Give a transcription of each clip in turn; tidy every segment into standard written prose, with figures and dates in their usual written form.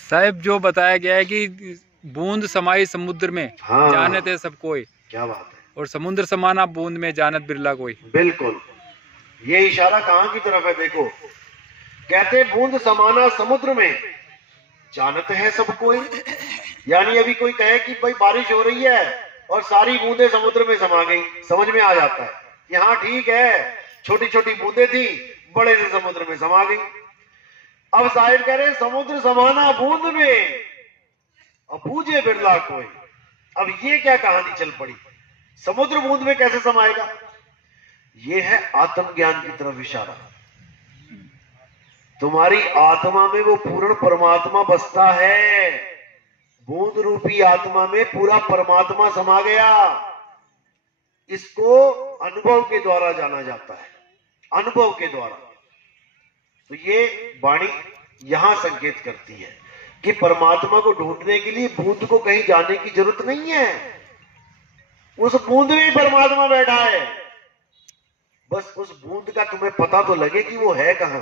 साहब जो बताया गया है कि बूंद समाई समुद्र में, हाँ, जानत है सब कोई। क्या बात है। और समुद्र समाना बूंद में, जानत बिरला कोई। बिल्कुल, ये इशारा कहां की तरफ है देखो। कहते बूंद समाना समुद्र में, जानत है सब कोई। यानी अभी कोई कहे कि भाई बारिश हो रही है और सारी बूंदें समुद्र में समा गई, समझ में आ जाता है कि हाँ ठीक है, छोटी छोटी बूंदें थी, बड़े से समुद्र में समा गई। अब साहिब कह रहे समुद्र समाना बूंद में, अब बूझे बिरला कोई। अब ये क्या कहानी चल पड़ी, समुद्र बूंद में कैसे समाएगा। ये है आत्मज्ञान की तरफ इशारा। तुम्हारी आत्मा में वो पूर्ण परमात्मा बसता है, बूंद रूपी आत्मा में पूरा परमात्मा समा गया। इसको अनुभव के द्वारा जाना जाता है, अनुभव के द्वारा। तो ये वाणी यहां संकेत करती है कि परमात्मा को ढूंढने के लिए बूंद को कहीं जाने की जरूरत नहीं है, उस बूंद में ही परमात्मा बैठा है। बस उस बूंद का तुम्हें पता तो लगे कि वो है कहां।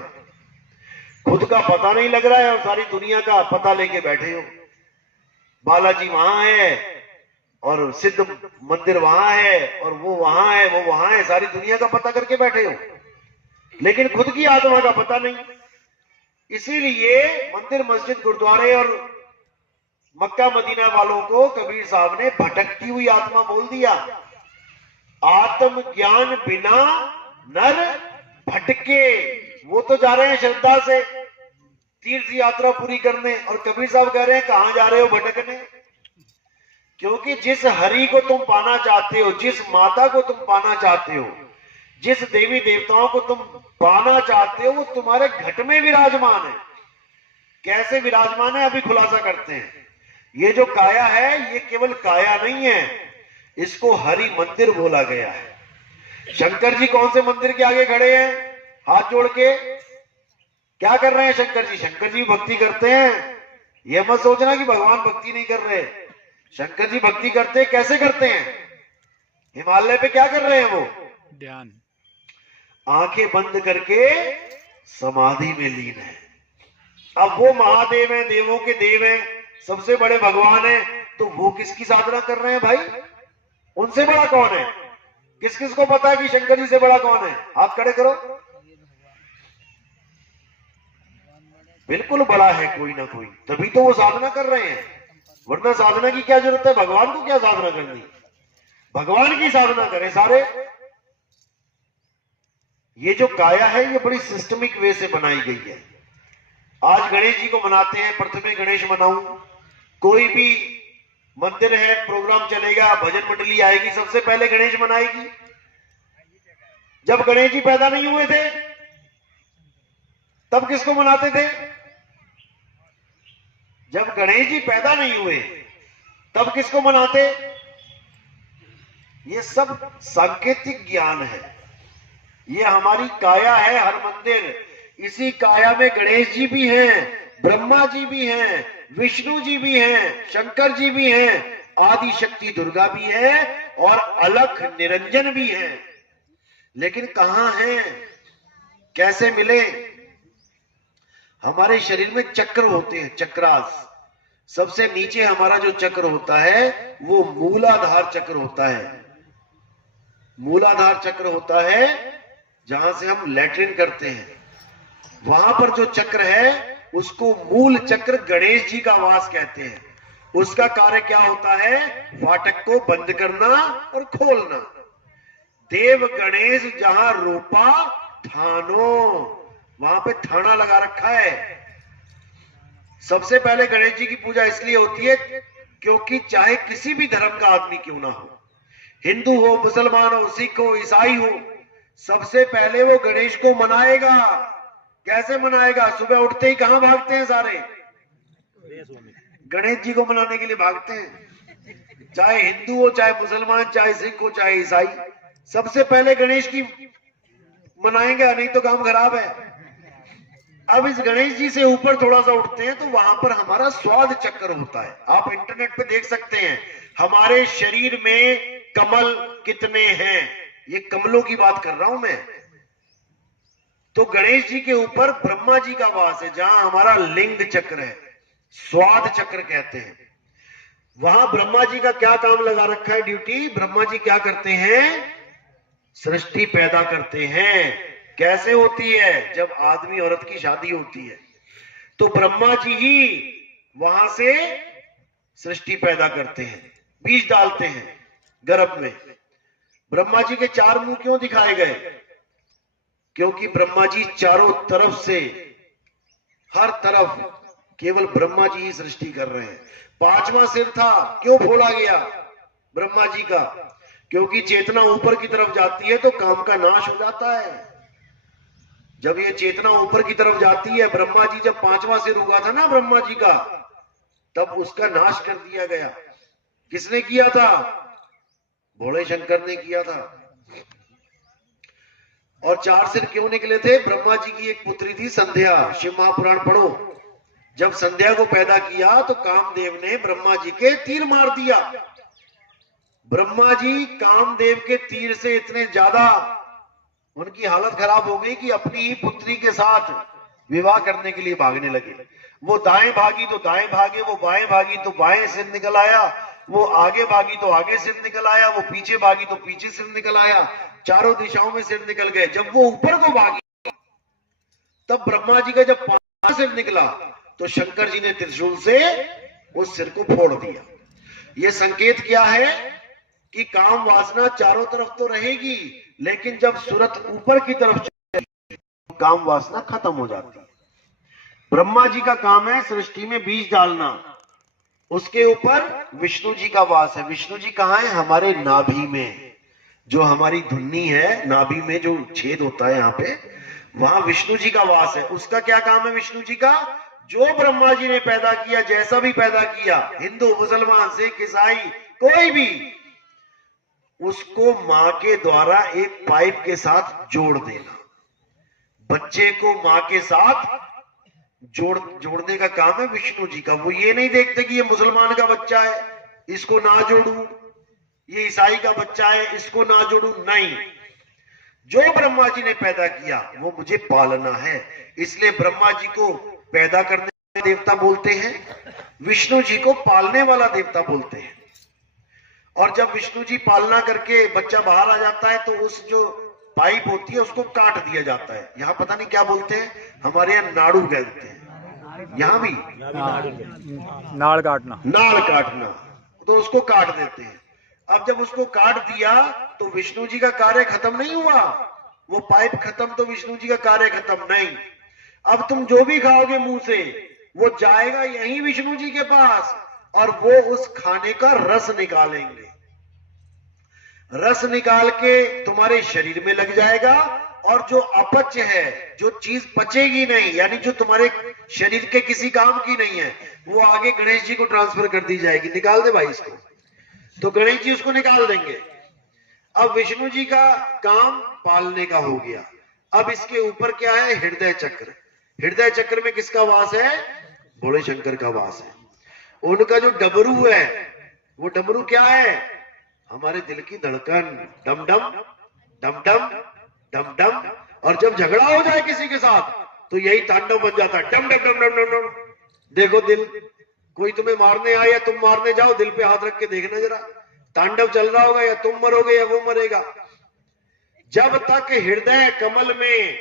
खुद का पता नहीं लग रहा है और सारी दुनिया का पता लेके बैठे हो। बालाजी वहां है और सिद्ध मंदिर वहां है और वो वहां है, वो वहां है, सारी दुनिया का पता करके बैठे हो, लेकिन खुद की आत्मा का पता नहीं। इसीलिए मंदिर मस्जिद गुरुद्वारे और मक्का मदीना वालों को कबीर साहब ने भटकती हुई आत्मा बोल दिया। आत्म ज्ञान बिना नर भटके। वो तो जा रहे हैं श्रद्धा से तीर्थ यात्रा पूरी करने, और कबीर साहब कह रहे हैं कहां जा रहे हो भटकने। क्योंकि जिस हरि को तुम पाना चाहते हो, जिस माता को तुम पाना चाहते हो, जिस देवी देवताओं को तुम पाना चाहते हो, वो तुम्हारे घट में विराजमान है। कैसे विराजमान है अभी खुलासा करते हैं। ये जो काया है ये केवल काया नहीं है, इसको हरि मंदिर बोला गया है। शंकर जी कौन से मंदिर के आगे खड़े हैं हाथ जोड़ के, क्या कर रहे हैं शंकर जी? शंकर जी भक्ति करते हैं। ये मत सोचना कि भगवान भक्ति नहीं कर रहे, शंकर जी भक्ति करते हैं। कैसे करते हैं? हिमालय पे क्या कर रहे हैं वो? ध्यान। आंखें बंद करके समाधि में लीन है। अब वो महादेव हैं, देवों के देव हैं, सबसे बड़े भगवान हैं, तो वो किसकी साधना कर रहे हैं भाई? उनसे बड़ा कौन है? किस किस को पता है कि शंकर जी से बड़ा कौन है? हाथ खड़े करो। बिल्कुल बड़ा है कोई ना कोई, तभी तो वो साधना कर रहे हैं, वरना साधना की क्या जरूरत है? भगवान को क्या साधना करनी? भगवान की साधना करें सारे। ये जो काया है ये बड़ी सिस्टमिक वे से बनाई गई है। आज गणेश जी को मनाते हैं, प्रथमे गणेश मनाऊं। कोई भी मंदिर है, प्रोग्राम चलेगा, भजन मंडली आएगी, सबसे पहले गणेश मनाएगी। जब गणेश जी पैदा नहीं हुए थे तब किसको मनाते थे? जब गणेश जी पैदा नहीं हुए तब किसको मनाते? ये सब सांकेतिक ज्ञान है। ये हमारी काया है हर मंदिर, इसी काया में गणेश जी भी हैं, ब्रह्मा जी भी हैं, विष्णु जी भी हैं, शंकर जी भी हैं, आदि शक्ति दुर्गा भी है और अलख निरंजन भी है। लेकिन कहां है, कैसे मिले? हमारे शरीर में चक्र होते हैं, चक्रास। सबसे नीचे हमारा जो चक्र होता है वो मूलाधार चक्र होता है। मूलाधार चक्र होता है जहां से हम लैट्रिन करते हैं। वहां पर जो चक्र है उसको मूल चक्र गणेश जी का वास कहते हैं। उसका कार्य क्या होता है? फाटक को बंद करना और खोलना। देव गणेश जहां रूपा थानो, वहां पे थाना लगा रखा है। सबसे पहले गणेश जी की पूजा इसलिए होती है क्योंकि चाहे किसी भी धर्म का आदमी क्यों ना हो, हिंदू हो, मुसलमान हो, सिख हो, ईसाई हो, सबसे पहले वो गणेश को मनाएगा। कैसे मनाएगा? सुबह उठते ही कहां भागते हैं सारे? गणेश जी को मनाने के लिए भागते हैं। चाहे हिंदू हो, चाहे मुसलमान, चाहे सिख हो, चाहे ईसाई, सबसे पहले गणेश की मनाएंगे, नहीं तो काम खराब है। अब इस गणेश जी से ऊपर थोड़ा सा उठते हैं तो वहां पर हमारा स्वाद चक्र होता है। आप इंटरनेट पे देख सकते हैं हमारे शरीर में कमल कितने हैं। ये कमलों की बात कर रहा हूं मैं। तो गणेश जी के ऊपर ब्रह्मा जी का वास है, जहां हमारा लिंग चक्र है, स्वाद चक्र कहते हैं। वहां ब्रह्मा जी का क्या काम लगा रखा है, ड्यूटी? ब्रह्मा जी क्या करते हैं? सृष्टि पैदा करते हैं। कैसे होती है? जब आदमी औरत की शादी होती है तो ब्रह्मा जी ही वहां से सृष्टि पैदा करते हैं, बीज डालते हैं गर्भ में। ब्रह्मा जी के 4 मुंह क्यों दिखाए गए? क्योंकि ब्रह्मा जी चारों तरफ से, हर तरफ केवल ब्रह्मा जी ही सृष्टि कर रहे हैं। 5वां सिर था, क्यों फोड़ा गया ब्रह्मा जी का? क्योंकि चेतना ऊपर की तरफ जाती है तो काम का नाश हो जाता है। जब ये चेतना ऊपर की तरफ जाती है, ब्रह्मा जी जब 5वां सिर हुआ था ना ब्रह्मा जी का, तब उसका नाश कर दिया गया। किसने किया था? भोले शंकर ने किया था। और 4 सिर क्यों निकले थे? ब्रह्मा जी की एक पुत्री थी संध्या, शिव महापुराण पढ़ो। जब संध्या को पैदा किया तो कामदेव ने ब्रह्मा जी के तीर मार दिया। ब्रह्मा जी कामदेव के तीर से इतने ज्यादा उनकी हालत खराब हो गई कि अपनी ही पुत्री के साथ विवाह करने के लिए भागने लगे। वो दाएं भागी तो दाएं भागे, वो बाएं भागी तो बाएं सिर निकल आया, वो आगे भागी तो आगे सिर निकल आया, वो पीछे भागी तो पीछे सिर निकल आया। चारों दिशाओं में सिर निकल गए। जब वो ऊपर को भागी तब ब्रह्मा जी का जब 5वां सिर निकला तो शंकर जी ने त्रिशूल से उस सिर को फोड़ दिया। ये संकेत क्या है कि काम वासना चारों तरफ तो रहेगी, लेकिन जब सूरत ऊपर की तरफ चलेगी तो काम वासना खत्म हो जाती है। ब्रह्मा जी का काम है सृष्टि में बीज डालना, उसके ऊपर विष्णु जी का वास है। विष्णु जी कहां है? हमारे नाभि में, जो हमारी धुन्नी है, नाभि में जो छेद होता है यहाँ पे, वहां विष्णु जी का वास है। उसका क्या काम है विष्णु जी का? जो ब्रह्मा जी ने पैदा किया, जैसा भी पैदा किया, हिंदू, मुसलमान, सिख, ईसाई, कोई भी, उसको मां के द्वारा एक पाइप के साथ जोड़ देना। बच्चे को मां के साथ जोड़ने का काम है विष्णु जी का। वो ये नहीं देखते कि ये मुसलमान का बच्चा है, इसको ना जोड़ू, ये ईसाई का बच्चा है, इसको ना जोड़ू। नहीं, जो ब्रह्मा जी ने पैदा किया वो मुझे पालना है। इसलिए ब्रह्मा जी को पैदा करने वाला देवता बोलते हैं, विष्णु जी को पालने वाला देवता बोलते हैं। और जब विष्णु जी पालना करके बच्चा बाहर आ जाता है तो उस जो पाइप होती है उसको काट दिया जाता है। यहाँ पता नहीं क्या बोलते हैं, हमारे यहाँ नाड़ू कहते हैं, यहाँ भी नाड़ काटना, नाड़ काटना, तो उसको काट देते हैं। अब जब उसको काट दिया तो विष्णु जी का कार्य खत्म नहीं हुआ, वो पाइप खत्म तो विष्णु जी का कार्य खत्म नहीं। अब तुम जो भी खाओगे मुंह से वो जाएगा यही विष्णु जी के पास, और वो उस खाने का रस निकालेंगे। रस निकाल के तुम्हारे शरीर में लग जाएगा, और जो अपच है, जो चीज पचेगी नहीं, यानी जो तुम्हारे शरीर के किसी काम की नहीं है, वो आगे गणेश जी को ट्रांसफर कर दी जाएगी। निकाल दे भाई इसको, तो गणेश जी उसको निकाल देंगे। अब विष्णु जी का काम पालने का हो गया। अब इसके ऊपर क्या है? हृदय चक्र। हृदय चक्र में किसका वास है? भोले शंकर का वास है। उनका जो डमरू है, वो डमरू क्या है? हमारे दिल की धड़कन, डम डम डम डम डम डम। और जब झगड़ा हो जाए किसी के साथ तो यही तांडव बन जाता है, डम डम डम डम डम डम। देखो दिल, कोई तुम्हें मारने आए या तुम मारने जाओ, दिल पे हाथ रख के देखना जरा, तांडव चल रहा होगा, या तुम मरोगे या वो मरेगा। जब तक हृदय कमल में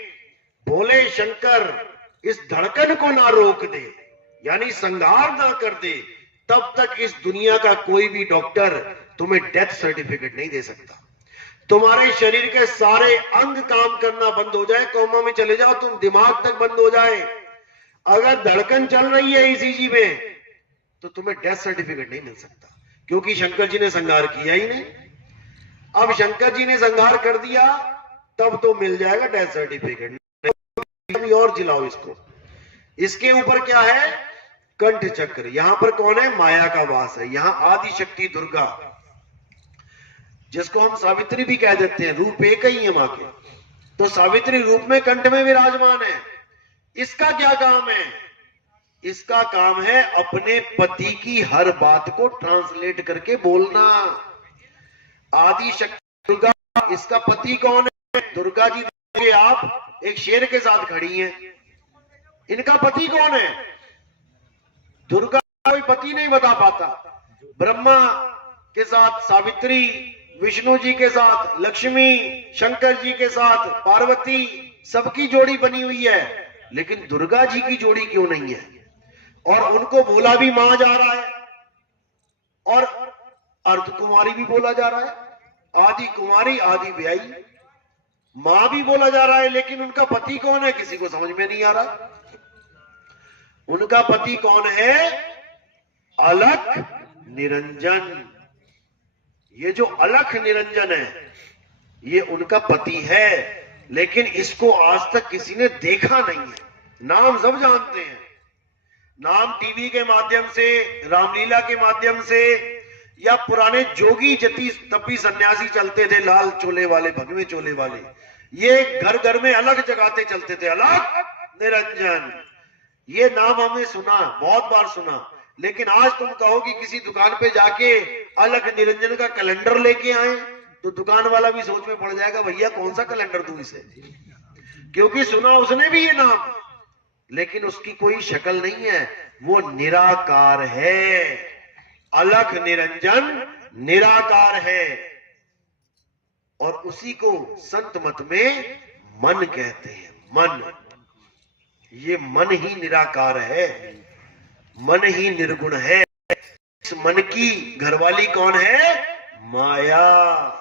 भोले शंकर इस धड़कन को ना रोक दे, यानी संहार ना कर दे, तब तक इस दुनिया का कोई भी डॉक्टर तुम्हें डेथ सर्टिफिकेट नहीं दे सकता। तुम्हारे शरीर के सारे अंग काम करना बंद हो जाए, कोमा में चले जाओ तुम, दिमाग तक बंद हो जाए, अगर धड़कन चल रही है ईसीजी में, तो तुम्हें डेथ सर्टिफिकेट नहीं मिल सकता, क्योंकि शंकर जी ने संहार किया ही नहीं। अब शंकर जी ने संहार कर दिया तब तो मिल जाएगा डेथ सर्टिफिकेट। और जिलाओ इसको। इसके ऊपर क्या है? कंठ चक्र। यहां पर कौन है? माया का वास है। यहां आदि शक्ति दुर्गा, जिसको हम सावित्री भी कह देते हैं, रूप एक ही है मां के, तो सावित्री रूप में कंठ में विराजमान है। इसका क्या काम है? इसका काम है अपने पति की हर बात को ट्रांसलेट करके बोलना। आदि शक्ति दुर्गा, इसका पति कौन है? दुर्गा जी कि आप एक शेर के साथ खड़ी हैं, इनका पति कौन है? दुर्गा कोई पति नहीं बता पाता। ब्रह्मा के साथ सावित्री, विष्णु जी के साथ लक्ष्मी, शंकर जी के साथ पार्वती, सबकी जोड़ी बनी हुई है, लेकिन दुर्गा जी की जोड़ी क्यों नहीं है? और उनको बोला भी मां जा रहा है और अर्धकुमारी भी बोला जा रहा है, आदि कुमारी आदि व्याई, मां भी बोला जा रहा है, लेकिन उनका पति कौन है किसी को समझ में नहीं आ रहा। उनका पति कौन है? अलख निरंजन। ये जो अलख निरंजन है ये उनका पति है, लेकिन इसको आज तक किसी ने देखा नहीं है। नाम सब जानते हैं, नाम टीवी के माध्यम से, रामलीला के माध्यम से, या पुराने जोगी जति तपी सन्यासी चलते थे लाल चोले वाले, भगवे चोले वाले, ये घर घर में अलग जगाते चलते थे, अलख निरंजन। ये नाम हमने सुना, बहुत बार सुना, लेकिन आज तुम कहो कि किसी दुकान पे जाके अलख निरंजन का कैलेंडर लेके आए तो दुकान वाला भी सोच में पड़ जाएगा, भैया कौन सा कैलेंडर दूं इसे, क्योंकि सुना उसने भी ये नाम, लेकिन उसकी कोई शक्ल नहीं है, वो निराकार है। अलख निरंजन निराकार है, और उसी को संत मत में मन कहते हैं। मन, ये मन ही निराकार है, मन ही निर्गुण है। इस मन की घरवाली कौन है? माया।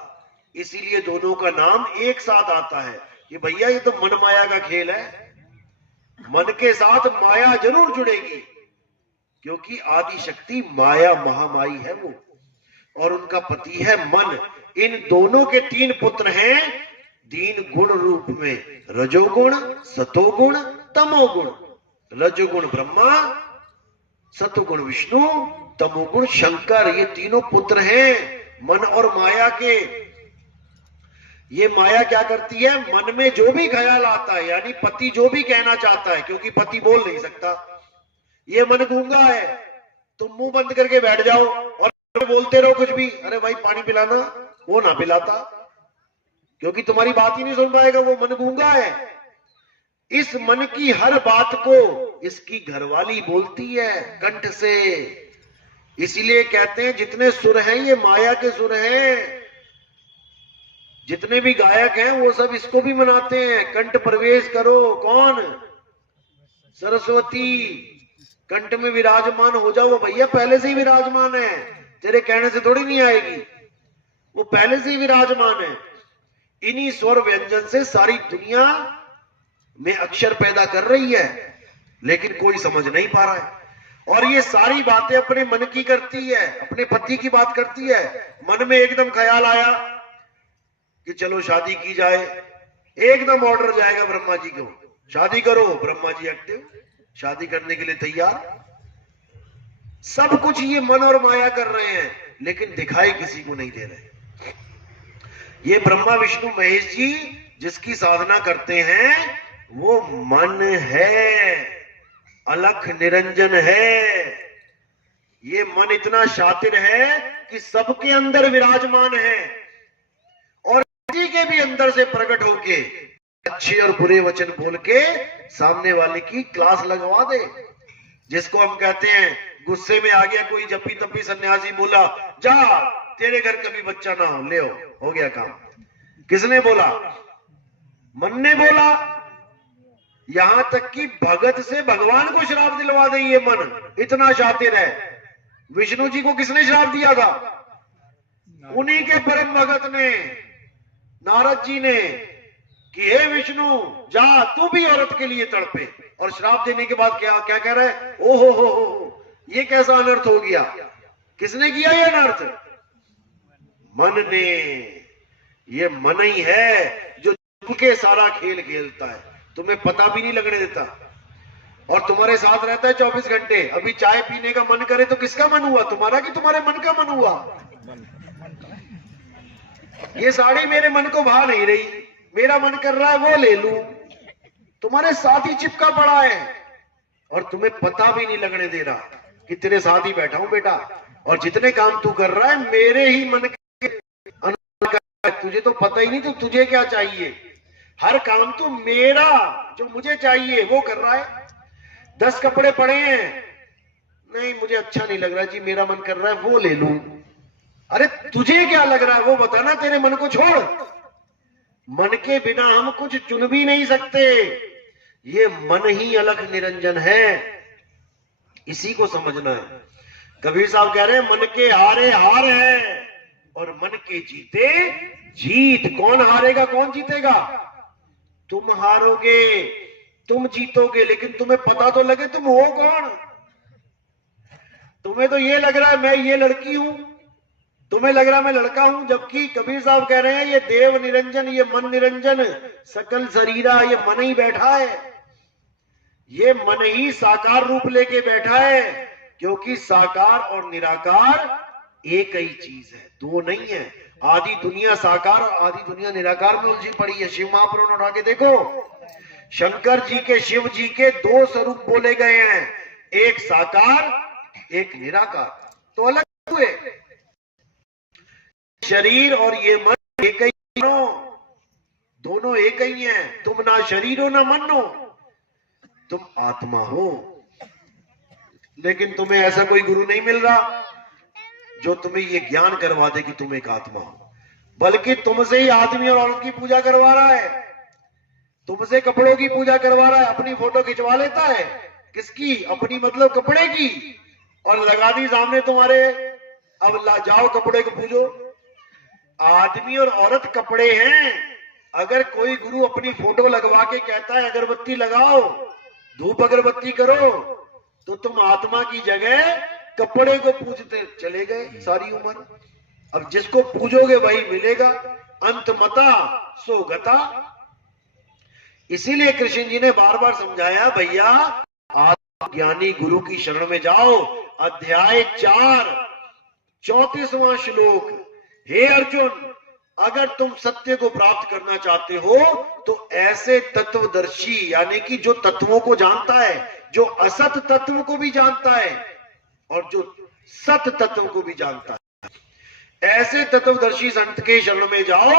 इसीलिए दोनों का नाम एक साथ आता है कि भैया ये तो मन माया का खेल है। मन के साथ माया जरूर जुड़ेगी, क्योंकि आदि शक्ति माया महामाई है वो, और उनका पति है मन। इन दोनों के 3 पुत्र हैं दीन गुण रूप में, रजोगुण, सतोगुण, तमोगुण। रजोगुण ब्रह्मा, सतोगुण विष्णु, तमोगुण शंकर, ये तीनों पुत्र हैं मन और माया के। ये माया क्या करती है? मन में जो भी ख्याल आता है, यानी पति जो भी कहना चाहता है, क्योंकि पति बोल नहीं सकता, ये मन गूंगा है, तुम मुंह बंद करके बैठ जाओ और बोलते रहो कुछ भी, अरे भाई पानी पिलाना, वो ना पिलाता, क्योंकि तुम्हारी बात ही नहीं सुन पाएगा, वो मन गूंगा है। इस मन की हर बात को इसकी घरवाली बोलती है कंठ से। इसीलिए कहते हैं जितने सुर हैं ये माया के सुर हैं। जितने भी गायक हैं वो सब इसको भी मनाते हैं, कंठ प्रवेश करो। कौन? सरस्वती कंठ में विराजमान हो जाओ। वो भैया पहले से ही विराजमान है, तेरे कहने से थोड़ी नहीं आएगी, वो पहले से ही विराजमान है। इन्हीं स्वर व्यंजन से सारी दुनिया में अक्षर पैदा कर रही है, लेकिन कोई समझ नहीं पा रहा है। और ये सारी बातें अपने मन की करती है, अपने पति की बात करती है। मन में एकदम ख्याल आया कि चलो शादी की जाए, एकदम ऑर्डर जाएगा ब्रह्मा जी को, शादी करो। ब्रह्मा जी एक्टिव, शादी करने के लिए तैयार। सब कुछ ये मन और माया कर रहे हैं, लेकिन दिखाई किसी को नहीं दे रहे। ये ब्रह्मा विष्णु महेश जी जिसकी साधना करते हैं वो मन है, अलख निरंजन है। ये मन इतना शातिर है कि सबके अंदर विराजमान है, और किसी के भी अंदर से प्रकट होके अच्छे और बुरे वचन बोल के सामने वाले की क्लास लगवा दे। जिसको हम कहते हैं गुस्से में आ गया कोई जप्पी तप्पी सन्यासी, बोला जा तेरे घर कभी बच्चा ना हो, ले हो गया काम। किसने बोला? मन ने बोला। यहां तक कि भगत से भगवान को श्राप दिलवा दे ये मन, इतना शातिर है। विष्णु जी को किसने श्राप दिया था? उन्हीं के परम भगत ने, नारद जी ने, कि हे विष्णु जा तू भी औरत के लिए तड़पे। और श्राप देने के बाद क्या क्या कह रहा है? ओहो हो, ये कैसा अनर्थ हो गया? किसने किया ये अनर्थ? मन ने। ये मन ही है जो के सारा खेल खेलता है, तुम्हें पता भी नहीं लगने देता, और तुम्हारे साथ रहता है 24 घंटे। अभी चाय पीने का मन करे तो किसका मन हुआ? तुम्हारा कि तुम्हारे मन का मन हुआ? ये साड़ी मेरे मन को भा नहीं रही, मेरा मन कर रहा है वो ले लूं। तुम्हारे साथ ही चिपका पड़ा है, और तुम्हें पता भी नहीं लगने दे रहा कि तेरे साथ ही बैठा हूं बेटा, और जितने काम तू कर रहा है मेरे ही मन के, तुझे तो पता ही नहीं तो तुझे क्या चाहिए। हर काम तो मेरा, जो मुझे चाहिए वो कर रहा है। 10 कपड़े पड़े हैं, नहीं मुझे अच्छा नहीं लग रहा जी, मेरा मन कर रहा है वो ले लूं। अरे तुझे क्या लग रहा है वो बताना, तेरे मन को छोड़। मन के बिना हम कुछ चुन भी नहीं सकते। ये मन ही अलग निरंजन है, इसी को समझना है। कबीर साहब कह रहे हैं मन के हारे हार है और मन के जीते जीत। कौन हारेगा कौन जीतेगा? तुम हारोगे, तुम जीतोगे, लेकिन तुम्हें पता तो लगे तुम हो कौन। तुम्हें तो ये लग रहा है मैं ये लड़की हूं, तुम्हें लग रहा है मैं लड़का हूं, जबकि कबीर साहब कह रहे हैं ये देव निरंजन, ये मन निरंजन, सकल शरीरा, ये मन ही बैठा है। ये मन ही साकार रूप लेके बैठा है, क्योंकि साकार और निराकार एक ही चीज है, दो नहीं है। आदि दुनिया साकार और आदि दुनिया निराकार में उलझी पड़ी है। शिव महापुराण उठा के देखो, शंकर जी के, शिव जी के 2 स्वरूप बोले गए हैं, एक साकार एक निराकार। तो अलग हुए। शरीर और ये मन एक ही, दोनों एक ही हैं। तुम ना शरीर हो ना मन हो, तुम आत्मा हो। लेकिन तुम्हें ऐसा कोई गुरु नहीं मिल रहा जो तुम्हें ये ज्ञान करवा दे कि तुम एक आत्मा हो, बल्कि तुमसे ही आदमी और औरत की पूजा करवा रहा है, तुमसे कपड़ों की पूजा करवा रहा है। अपनी फोटो खिंचवा लेता है, किसकी? अपनी, मतलब कपड़े की, और लगा दी सामने तुम्हारे। अब जाओ कपड़े को पूजो। आदमी और औरत कपड़े हैं। अगर कोई गुरु अपनी फोटो लगवा के कहता है अगरबत्ती लगाओ, धूप अगरबत्ती करो, तो तुम आत्मा की जगह कपड़े को पूजते चले गए सारी उम्र। अब जिसको पूजोगे वही मिलेगा, अंत मता सो गता। इसीलिए कृष्ण जी ने बार बार समझाया, भैया आत्मज्ञानी गुरु की शरण में जाओ। अध्याय 4 34वां श्लोक। हे अर्जुन, अगर तुम सत्य को प्राप्त करना चाहते हो तो ऐसे तत्वदर्शी, यानी कि जो तत्वों को जानता है, जो असत तत्व को भी जानता है और जो सत तत्व को भी जानता है, ऐसे तत्वदर्शी संत के शरण में जाओ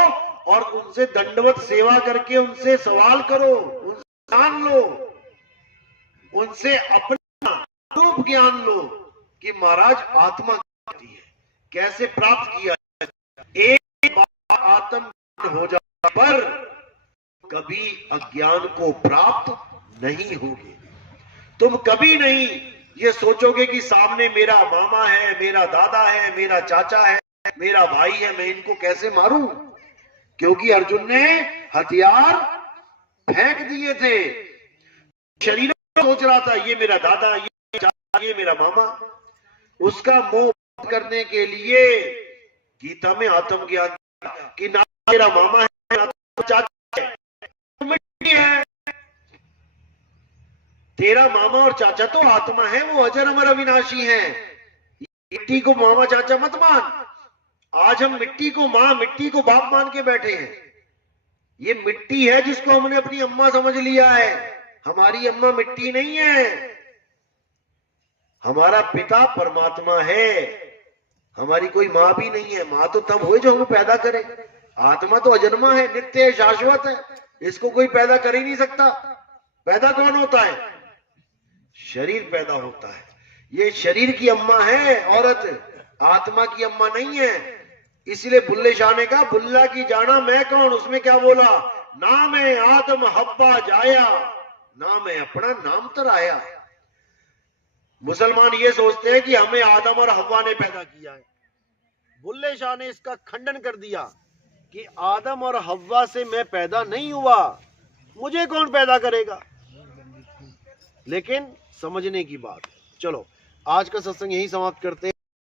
और उनसे दंडवत सेवा करके उनसे सवाल करो, उनसे जान लो, उनसे अपना रूप ज्ञान लो कि महाराज आत्मा क्या है, कैसे प्राप्त किया। एक बार आत्म हो जाने पर कभी अज्ञान को प्राप्त नहीं होगे। तुम कभी नहीं ये सोचोगे कि सामने मेरा मामा है, मेरा दादा है, मेरा चाचा है, मेरा भाई है, मैं इनको कैसे मारूं, क्योंकि अर्जुन ने हथियार फेंक दिए थे। शरीर सोच रहा था ये मेरा दादा, ये चाचा, ये मेरा मामा। उसका मोह करने के लिए गीता में आत्मज्ञान कि ना मेरा मामा है ना चाचा है, मिट्टी है। तेरा मामा और चाचा तो आत्मा है, वो अजर अमर अविनाशी है। मिट्टी को मामा चाचा मत मान। आज हम मिट्टी को मां, मिट्टी को बाप मान के बैठे हैं। ये मिट्टी है जिसको हमने अपनी अम्मा समझ लिया है। हमारी अम्मा मिट्टी नहीं है, हमारा पिता परमात्मा है। हमारी कोई मां भी नहीं है। मां तो तब हुए जो हमें पैदा करे। आत्मा तो अजन्मा है, नित्य है, शाश्वत है, इसको कोई पैदा कर ही नहीं सकता। पैदा कौन होता है? शरीर पैदा होता है। ये शरीर की अम्मा है औरत, आत्मा की अम्मा नहीं है। इसलिए बुल्ले शाह ने कहा, बुल्ला की जाना मैं कौन। उसमें क्या बोला? ना मैं आदम हब्बा जाया, ना मैं अपना नाम तराया। मुसलमान ये सोचते हैं कि हमें आदम और हव्वा ने पैदा किया है। बुल्ले शाह ने इसका खंडन कर दिया कि आदम और हव्वा से मैं पैदा नहीं हुआ, मुझे कौन पैदा करेगा। लेकिन समझने की बात। चलो आज का सत्संग यही समाप्त करते हैं।